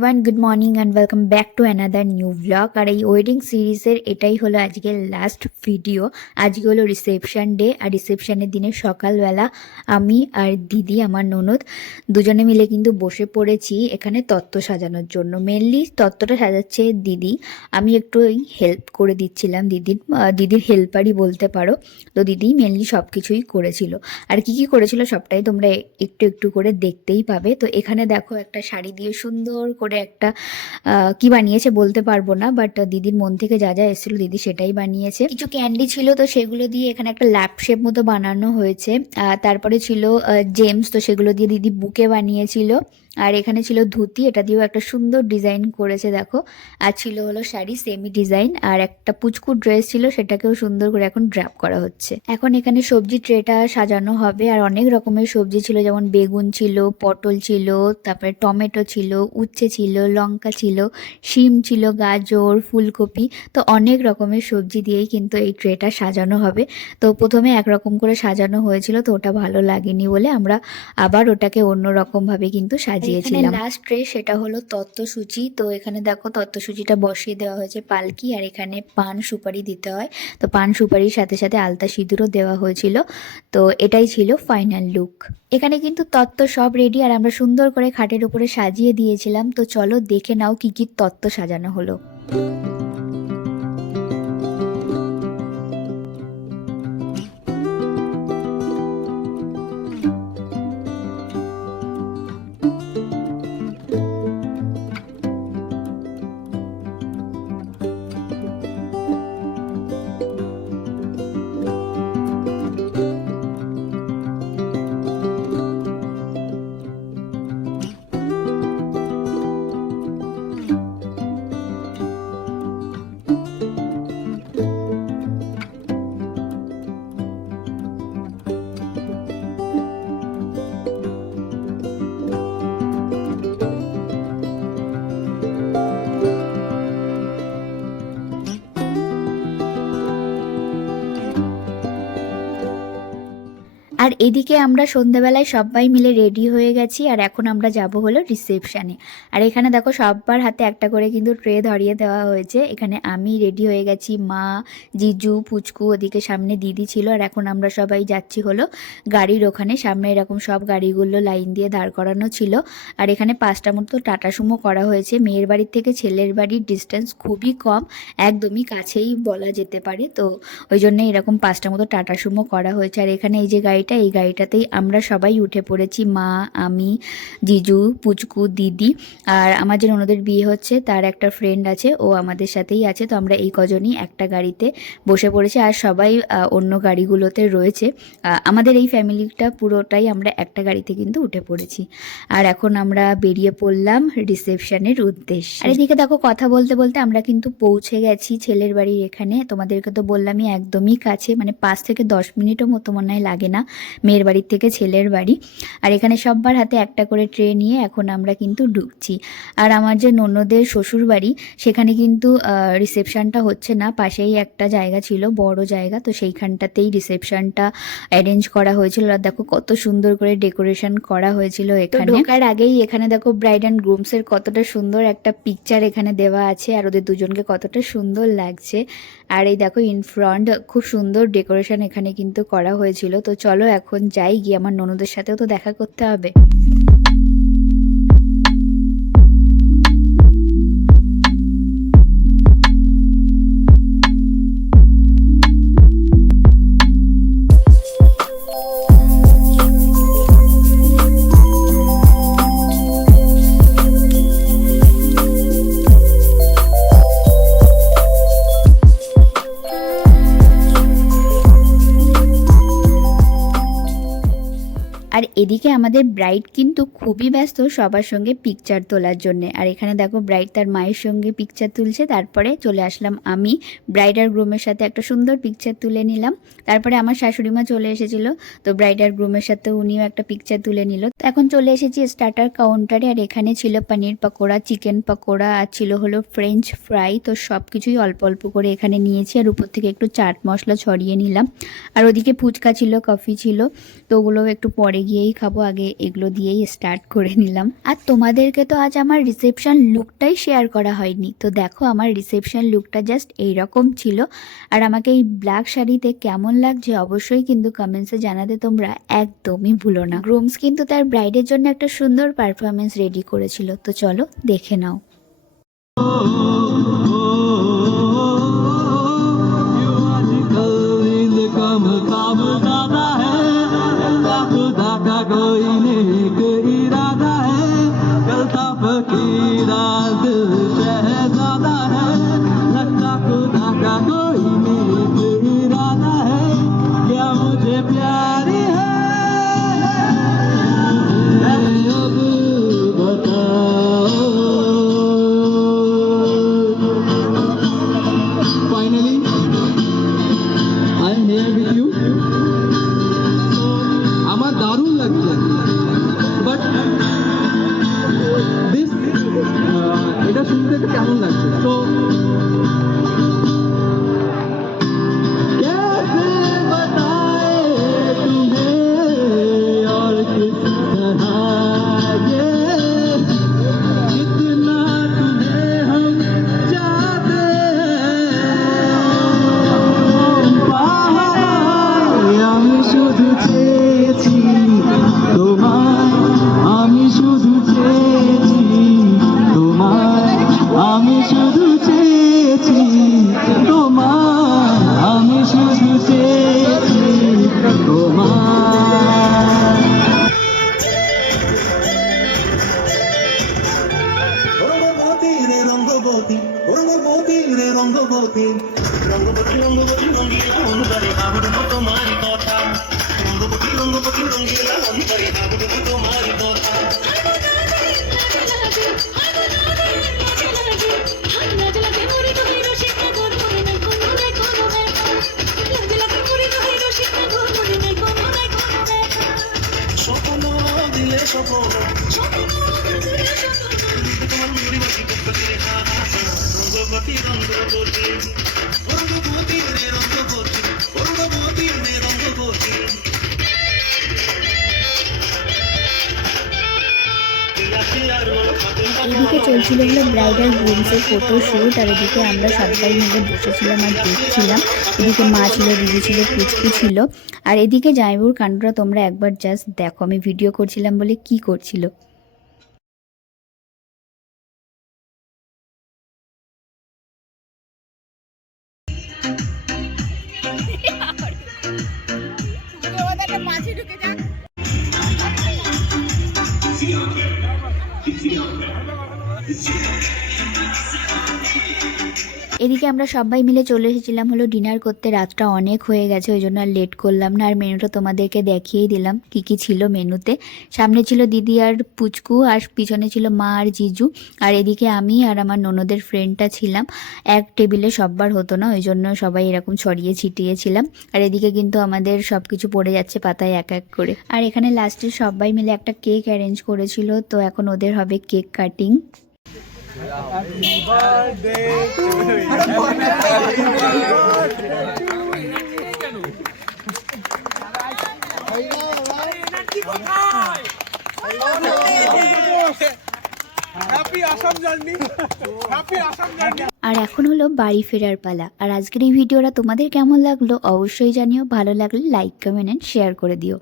Everyone good morning and welcome back to another new blog আর এই wedding সিরিজের এটাই হলো আজকের লাস্ট ভিডিও আজকে হলো রিসেপশান ডে আর রিসেপশানের দিনে সকালবেলা আমি আর দিদি, আমার ননদ দুজনে মিলে কিন্তু বসে পড়েছি এখানে তত্ত্ব সাজানোর জন্য। মেনলি তত্ত্বটা সাজাচ্ছে দিদি। আমি একটু হেল্প করে দিচ্ছিলাম দিদির দিদির হেল্পারই বলতে পারো। তো দিদি মেনলি সব কিছুই করেছিল। আর কি কি করেছিল সবটাই তোমরা একটু একটু করে দেখতেই পাবে। তো এখানে দেখো একটা শাড়ি দিয়ে সুন্দর করে একটা আহ, কি বানিয়েছে বলতে পারব না বাট দিদির মন থেকে যা যা এসেছিল দিদি সেটাই বানিয়েছে। কিছু ক্যান্ডি ছিল তো সেগুলো দিয়ে এখানে একটা ল্যাপ শেপ মতো বানানো হয়েছে তারপরে ছিল জেমস তো সেগুলো দিয়ে দিদি বুকে বানিয়েছিল। আর এখানে ছিল ধুতি, এটা দিয়েও একটা সুন্দর ডিজাইন করেছে, দেখো। আর ছিল হলো শাড়ি সেমি ডিজাইন আর একটা পুচকু ড্রেস ছিল, সেটাকেও সুন্দর করে এখন ড্র্যাপ করা হচ্ছে। এখন এখানে সবজি ট্রেটা সাজানো হবে, আর অনেক রকমের সবজি ছিল, যেমন বেগুন ছিল, পটল ছিল, তারপরে টমেটো ছিল, উচ্ছে ছিল, লঙ্কা ছিল, শিম ছিল, গাজর, ফুলকপি, তো অনেক রকমের সবজি দিয়েই কিন্তু এই ট্রেটা সাজানো হবে। তো প্রথমে একরকম করে সাজানো হয়েছিল, তো ওটা ভালো লাগেনি বলে আমরা আবার ওটাকে অন্য রকম ভাবে কিন্তু সাজিয়েছিলাম লাস্ট ট্রে সেটা হলো তত্ত্বসূচি। তো এখানে দেখো তত্ত্বসূচিটা বসিয়ে দেওয়া হয়েছে পালকি, আর এখানে পান সুপারি দিতে হয়। তো পান সুপারির সাথে সাথে আলতা সিঁদুরও দেওয়া হয়েছিল। তো এটাই ছিল ফাইনাল লুক এখানে কিন্তু তত্ত্ব সব রেডি আর আমরা সুন্দর করে খাটের উপরে সাজিয়ে দিয়েছিলাম। তো চলো দেখে নাও কি কি তত্ত্ব সাজানো হলো। আর এদিকে আমরা সন্ধ্যাবেলায় সবাই মিলে রেডি হয়ে গেছি, আর এখন আমরা যাব হলো রিসেপশানে। আর এখানে দেখো সবার হাতে একটা করে কিন্তু ট্রে ধরিয়ে দেওয়া হয়েছে। এখানে আমি রেডি হয়ে গেছি, মা, জিজু, পুচকু ওদিকে সামনে দিদি ছিল, আর এখন আমরা সবাই যাচ্ছি হলো গাড়ির ওখানে। সামনে এরকম সব গাড়িগুলো লাইন দিয়ে দাঁড় করানো ছিল। আর এখানে পাঁচটা মতো টাটা সুমো করা হয়েছে। মেয়ের বাড়ির থেকে ছেলের বাড়ির ডিস্টেন্স খুবই কম, একদমই কাছেই বলা যেতে পারে। তো ওই জন্য এরকম পাঁচটা মতো টাটা সুমো করা হয়েছে। আর এখানে এই যে গাড়িটা এই গাড়িটাতেই আমরা সবাই উঠে পড়েছি, মা, আমি, জিজু, পুচকু, দিদি আর আমার যে ননদের বিয়ে হচ্ছে তার একটা ফ্রেন্ড আছে, ও আমাদের সাথেই আছে। তো আমরা এই কজনই একটা গাড়িতে বসে পড়েছি আর সবাই অন্য গাড়িগুলোতে রয়েছে। আমাদের এই ফ্যামিলিটা পুরোটাই আমরা একটা গাড়িতে কিন্তু উঠে পড়েছি। আর এখন আমরা বেরিয়ে পড়লাম রিসেপশনের উদ্দেশ্যে। আর এদিকে দেখো কথা বলতে বলতে আমরা কিন্তু পৌঁছে গেছি ছেলের বাড়ির এখানে। তোমাদেরকে তো বললামই একদমই কাছে মানে পাঁচ থেকে দশ মিনিটও মতো মনে হয় লাগে না। মেয়ের বাড়ির থেকে ছেলের বাড়ি। আর এখানে সব্বার হাতে একটা করে ট্রে নিয়ে এখন আমরা কিন্তু ঢুকছি। আর আমার যে ননদের শ্বশুর বাড়ি সেখানে কিন্তু রিসেপশনটা হচ্ছে না। পাশেই একটা জায়গা ছিল বড় জায়গা তো সেইখানটাতেই রিসেপশনটা অ্যারেঞ্জ করা হয়েছিল। আর দেখো কত সুন্দর করে ডেকোরেশন করা হয়েছিল এখানে। ঢোকার আগেই এখানে দেখো ব্রাইড অ্যান্ড গ্রুমস এর কতটা সুন্দর একটা পিকচার এখানে দেওয়া আছে আর ওদের দুজনকে কতটা সুন্দর লাগছে। আর এই দেখো ইন ফ্রন্ট খুব সুন্দর ডেকোরেশন এখানে কিন্তু করা হয়েছিল। তো চলো এখন যাই গিয়ে আমার ননদের সাথেও তো দেখা করতে হবে। এদিকে আমাদের ব্রাইড কিন্তু খুবই ব্যস্ত সবার সঙ্গে পিকচার তোলার জন্য। আর এখানে দেখো ব্রাইড তার মায়ের সঙ্গে পিকচার তুলছে, তারপরে চলে আসলাম আমি। ব্রাইড আর গ্রুমের সাথে একটা সুন্দর পিকচার তুলে নিলাম। তারপরে আমার শাশুড়ি মা চলে এসেছিল, তো ব্রাইড আর গ্রুমের সাথে উনিও একটা পিকচার তুলে নিল। তো এখন চলে এসেছি স্টার্টার কাউন্টারে আর এখানে ছিল পনির পকোড়া চিকেন পকোড়া আর ছিল হলো ফ্রেঞ্চ ফ্রাই তো সব কিছুই অল্প অল্প করে এখানে নিয়েছি। আর উপর থেকে একটু চাট মশলা ছড়িয়ে নিলাম। আর ওদিকে ফুচকা ছিল কফি ছিল, তো ওগুলো একটু পরে গিয়েই দিয়েই খাব আগে এগুলো দিয়েই স্টার্ট করে নিলাম। আর তোমাদেরকে তো আজ আমার রিসেপশন লুকটাই শেয়ার করা হয়নি। তো দেখো আমার রিসেপশন লুকটা জাস্ট এই রকম ছিল। আর আমাকে এই ব্ল্যাক শাড়িতে কেমন লাগছে অবশ্যই কিন্তু কমেন্টসে জানাতে তোমরা একদমই ভুলো না। গ্রুমস কিন্তু তার ব্রাইডের জন্য একটা সুন্দর পারফরমেন্স রেডি করেছিল। তো চলো দেখে নাও। Come, come. going এটা শুনতে কেমন তোমার কথা। রঙ্গবতী রঙ্গবতী রঙ্গিলা অন্তরে আবুড় তোমার কথা স্বপ্ন দিলে স্বপ্ন। তোমার মুড়ি বাকি করতে রঙ্গবতী রঙ্গবতী রঙ্গবতী রে রঙ্গবতী রঙ্গবতী রে রঙ্গবতী। এদিকে চলছিল হলো ব্রাইডাল গ্রুমসের ফটো শ্যুট আর এদিকে আমরা সবাই মিলে বসেছিলাম আর দেখছিলাম। এদিকে মা ছিল, দিদি ছিল, পুচকু ছিল। আর এদিকে জামাইবুর কাণ্ডটা তোমরা একবার জাস্ট দেখো। আমি ভিডিও করছিলাম বলে কি করছিল? বেশি ঢুকে যাক It's you. It's you. It's you. এদিকে আমরা সবাই মিলে চলে এসেছিলাম হলো ডিনার করতে। রাতটা অনেক হয়ে গেছে, ওই জন্য আর লেট করলাম না। আর মেনুটা তোমাদেরকে দেখিয়েই দিলাম কি কি ছিল মেনুতে। সামনে ছিল দিদি আর পুচকু, আর পিছনে ছিল মা আর জিজু। আর এদিকে আমি আর আমার ননদের ফ্রেন্ডটা ছিলাম। এক টেবিলে সববার হতো না, ওই জন্য সবাই এরকম ছড়িয়ে ছিটিয়ে ছিলাম। আর এদিকে কিন্তু আমাদের সব কিছু পড়ে যাচ্ছে পাতায় এক এক করে। আর এখানে লাস্টে সবাই মিলে একটা কেক অ্যারেঞ্জ করেছিল, তো এখন ওদের হবে cake cutting happy Assam journey happy Assam journey আর এখন হলো বাড়ি ফেরার পালা। আর আজকের এই ভিডিওটা তোমাদের কেমন লাগল অবশ্যই জানিও। ভালো লাগলে লাইক কমেন্ট অ্যান্ড শেয়ার করে দিও।